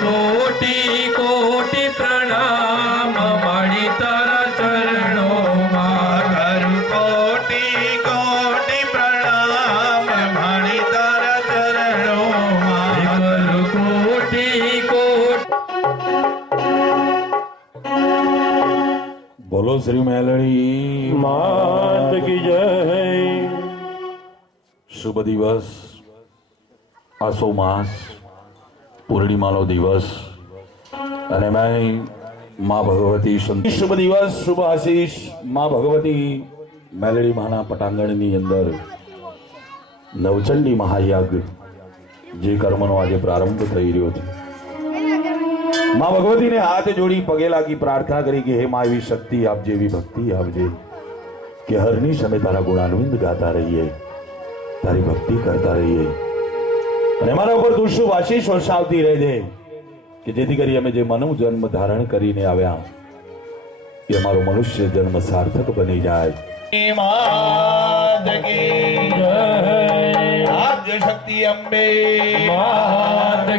કોટી કોટી પ્રણામ મળી તારા ચરણોમાં. કરું કોટી કોટી પ્રણામ મળી તારા ચરણોમાં. કરું કોટી કોટી. બોલો શ્રી મેલડી માત કી જય. શુભ દિવસ, આસો માસ, પૂર્ણિમાનો દિવસ અને મેં માં ભગવતી શુભ દિવસ, શુભ આશીષ માં ભગવતી મેલડી માના પટાંગણની અંદર નવચંડી મહાયજ્ઞ જે કર્મનો આજે પ્રારંભ થઈ રહ્યો છે. માં ભગવતીને હાથ જોડી પગે લાગી પ્રાર્થના કરી કે હે માં એવી શક્તિ આપજે, એવી ભક્તિ આપજે કે હરની સમય તારા ગુણાન્વિત ગાતા રહીએ, તારી ભક્તિ કરતા રહીએ અને મારા ઉપર તું શુભ આશીષ વર્ષાવતી રહેજે કે જેથી કરી અમે જે માનવ જન્મ ધારણ કરીને આવ્યા એ અમારો મનુષ્ય જન્મ સાર્થક બની જાય. માત કી જય. આદ્ય શક્તિ અંબે માત